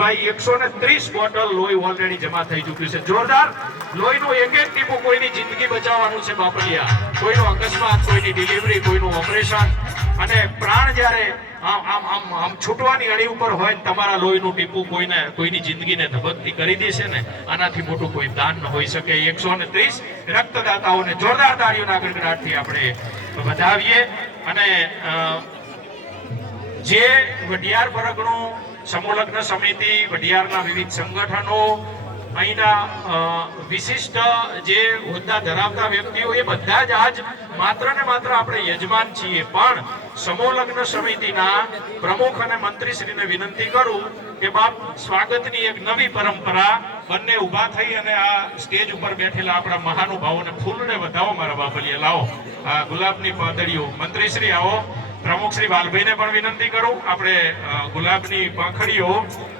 Ajitbhai 130 bottle લોહી already જમા થઈ ચૂક્યું છે. જોરદાર લોહીનું એક એક ટીપું કોઈની જિંદગી બચાવવાનું છે બાપલિયા. કોઈનો અકસ્માત, કોઈની ડિલિવરી, કોઈનું ઓપરેશન અને પ્રાણ જ્યારે આમ છૂટવાની અડી ઉપર હોય ને તમારા લોહીનું ટીપું કોઈની જિંદગીને ધબકતી કરી દેશે ને, આનાથી મોટું કોઈ દાન ન હોઈ શકે. 130 રક્તદાતાઓને જોરદાર તાળીઓના ગડગડાટથી આપણે વધાવીએ. અને જે વઢિયાર પરગણું સમૂહલગ્ન સમિતિ, વઢિયારના વિવિધ સંગઠનો, અહીંના વિશિષ્ટ જે હોદ્દા ધરાવતા વ્યક્તિઓ, એ બધા જ આજ માત્ર ને માત્ર આપણે યજમાન છીએ. પણ સમૂહ લગ્ન સમિતિના પ્રમુખ અને મંત્રીશ્રીને વિનંતી કરું કે બાપ, સ્વાગતની એક નવી પરંપરા બંને ઊભા થઈ અને આ સ્ટેજ ઉપર બેઠેલા આપણા મહાનુભાવોને ફૂલને વધાવો. મારા બાપલિયા લાવો આ ગુલાબની પાંદડીઓ. મંત્રીશ્રી આવો. પ્રમુખ શ્રી વાલભાઈને પણ વિનંતી કરું, આપણે ગુલાબની પાંખડીઓ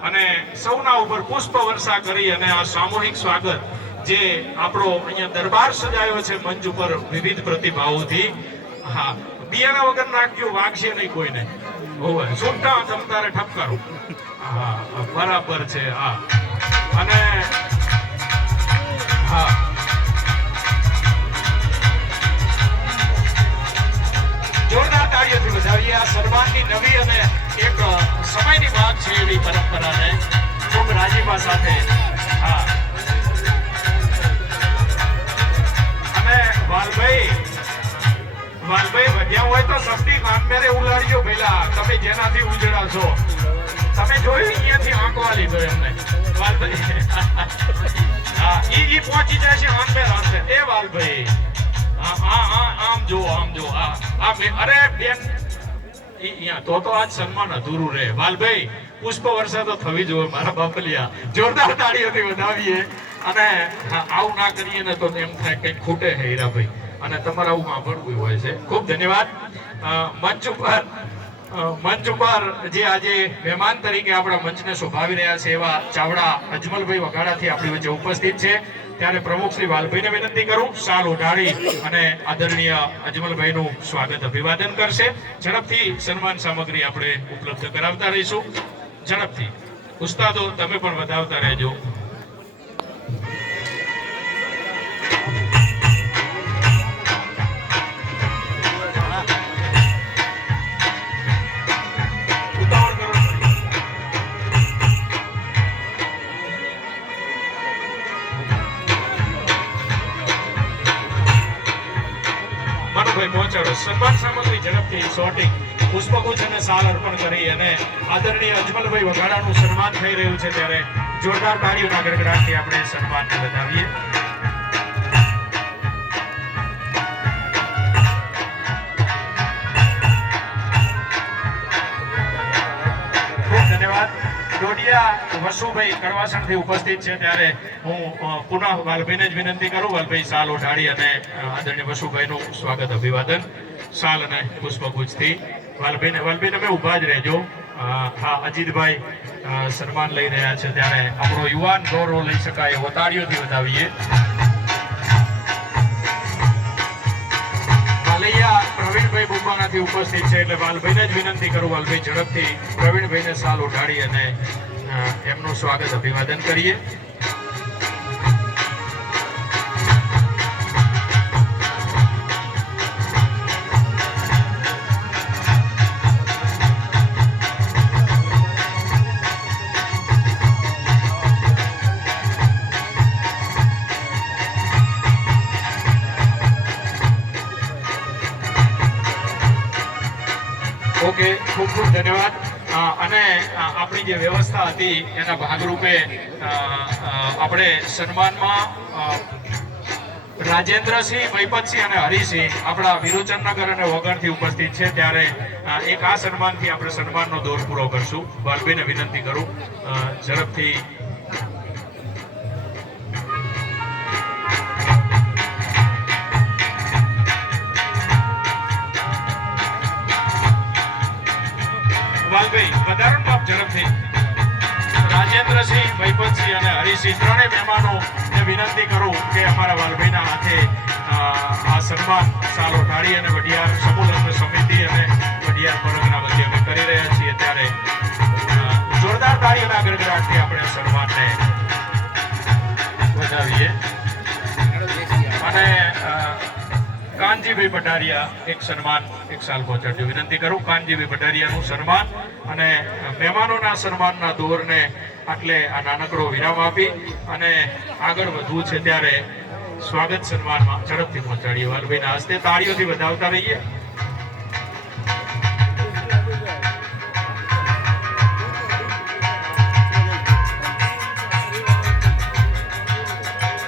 અને સૌના ઉપર પુષ્પ વર્ષા કરી અને આ સામૂહિક સ્વાગત જે આપણો અહીંયા દરબાર સજાયો છે મંચ ઉપર વિવિધ પ્રતિભાવોથી. હા, બિયાના વગર નાખ્યું વાગશે નહીં કોઈને. હોવે સુમટા તમતારે ઠપકારો. હા બરાબર છે. હા અને હા જોરદાર તાળીઓથી વધાવીએ આ સન્માનની નવી અને એક સમયની વાત છે એવી પરંપરાને ખૂબ રાજીપા સાથે. હા અને વાલભાઈ વધ્યા હોય તો સસ્તી કાનમેરે ઉલાડજો પેલા. તમે જેનાથી ઉજળા છો, તમે જોયું અહીંયાથી આંકવા લીધો એમને વાલભાઈ. હા ઈ પહોંચી જાય છે આનમેર. એ વાલભાઈ આમ જો અરે બેન તો આજ સન્માન અધૂરું રહે. વાલભાઈ પુષ્પ વર્ષા તો થવી જોઈએ મારા બાપલિયા. જોરદાર તાળીઓથી વધાવીએ. અને આવું ના કરીએ ને તો એમ થાય કઈ ખૂટે છે હીરાભાઈ. અને તમારે આવું સાંભળવું હોય છે. ખૂબ ધન્યવાદ. મંચ ઉપર જે આજે મહેમાન તરીકે આપણા મંચને શોભાવી રહ્યા છે એવા ચાવડા અજમલભાઈ વઘાડાથી આપણી વચ્ચે ઉપસ્થિત છે. ત્યારે પ્રમુખ શ્રી વાલભાઈને વિનંતી કરું, શાલ ઓઢાડી અને આદરણીય અજમલભાઈનું સ્વાગત અભિવાદન કરશે. ઝડપથી સન્માન સામગ્રી આપણે ઉપલબ્ધ કરાવતા રહીશું. ઝડપથી ઉસ્તાદો તમે પણ વધાવતા રહેજો. પહોંચાડો સન્માન સામગ્રી ઝડપથી સોટિંગ પુષ્પગુચ્છ અને શાલ અર્પણ કરી અને આદરણીય અજમલભાઈ વઘાડાનું સન્માન થઈ રહ્યું છે. ત્યારે જોરદાર તાળીઓના ગડગડાટથી આપણે સન્માનને વધાવીએ. ખૂબ ધન્યવાદ. ડોડિયા વસુભાઈ કડવાસણથી ઉપસ્થિત છે. ત્યારે હું પુનઃ વાલભાઈને જ વિનંતી કરું, વાલભાઈ શાલ ઓઢાડી અને આદરણીય વસુભાઈનું સ્વાગત અભિવાદન શાલ અને પુષ્પગુચ્છથી. વાલભાઈ તમે ઊભા જ રહેજો. હા અજીતભાઈ સન્માન લઈ રહ્યા છે. ત્યારે આપણો યુવાન ગૌરવ લઈ શકાય એવો તાળીઓથી વધાવીએ. પ્રવીણભાઈ બુમ્બાનાથી ઉપસ્થિત છે એટલે વાલભાઈને જ વિનંતી કરું, વાલભાઈ ઝડપથી પ્રવીણભાઈને શાલ ઓઢાડી અને એમનું સ્વાગત અભિવાદન કરીએ. ઓકે, ખૂબ ખૂબ ધન્યવાદ. અને આપણી જે વ્યવસ્થા હતી એના ભાગરૂપે આપણે સન્માનમાં રાજેન્દ્રસિંહ, મહિપતસિંહ અને હરિસિંહ આપણા વિરોચનનગર અને વગરથી ઉપસ્થિત છે. ત્યારે એક આ સન્માનથી આપણે સન્માનનો દોર પૂરો કરશું. વાલભાઈને વિનંતી કરું ઝડપથી. વાલભાઈ વધારણ બાપ ઝડપથી. રાજેન્દ્રસિંહ, મહિપતસિંહ અને હરિસિંહ ત્રણેય મહેમાનોને વિનંતી કરું કે અમારા વાલભાઈના હાથે આ સન્માન શાલ ઓઢાડી અને વઢિયાર સમૂહ લગ્ન સમિતિ અને વઢિયાર પરગના વચ્ચે અમે કરી રહ્યા છીએ. ત્યારે જોરદાર જોરદાર તાળીઓના ગડગડાટથી આપણે સન્માનને વધાવીએ. અને કાનજીભાઈ પટારિયા એક સન્માન એક સાલ પહોંચાડજો વિનંતી કરું. કાનજીભાઈ પટારિયાનું સન્માન અને મહેમાનોના સન્માનના દોરને આટલે આ નાનકડો વિરામ આપી અને આગળ વધવું છે ત્યારે સ્વાગત સન્માનમાં ઝડપથી પહોંચાડીએ. વાલભાઈના હસ્તે તાળીઓથી વધાવતા રહીએ.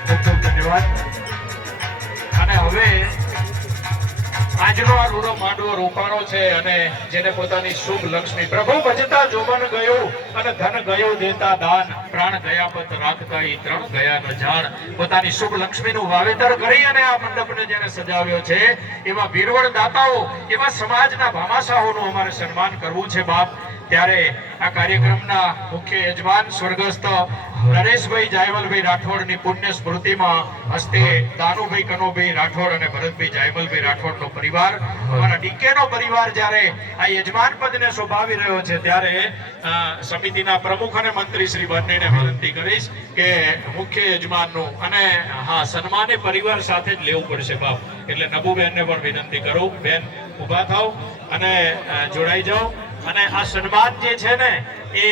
ખૂબ ખૂબ ધન્યવાદ. અને હવે આજનો આ રૂડો માંડવો રોપાણો છે અને જેને પોતાની શુભ લક્ષ્મી પ્રભુ ભજતા જોબન ગયો અને ધન ગયો દેતા દાન પ્રાણ ગયા પત રાખતા ઈ ત્રણ ગયા ન જાણ. પોતાની શુભ લક્ષ્મીનું વાવેતર કરી અને આ મંડપને જેને સજાવ્યો છે એવા વીરવડ દાતાઓ, એવા સમાજના ભામાશાહોનું અમારે સન્માન કરવું છે બાપ. ત્યારે આ કાર્યક્રમના મુખ્ય યજમાન સ્વર્ગસ્થ નરેશભાઈ જાયમલભાઈ રાઠોડની પુણ્ય સ્મૃતિમાં હસ્તે દાનુભાઈ કનોભાઈ રાઠોડ અને ભરતભાઈ જાયમલભાઈ રાઠોડનો પરિવાર, અમારા ડીકેનો પરિવાર જ્યારે આ યજમાન પદને શોભાવી રહ્યો છે ત્યારે સમિતિના પ્રમુખ અને મંત્રી શ્રી બંનેને વિનંતી કરીશ કે મુખ્ય યજમાનનું અને હા સન્માને પરિવાર સાથે જ લેવું પડશે બાપ. એટલે નબુબેનને પણ વિનંતી કરું, બેન ઊભા થાવ અને જોડાઈ જાઓ. અને આ સન્માન જે છે ને એ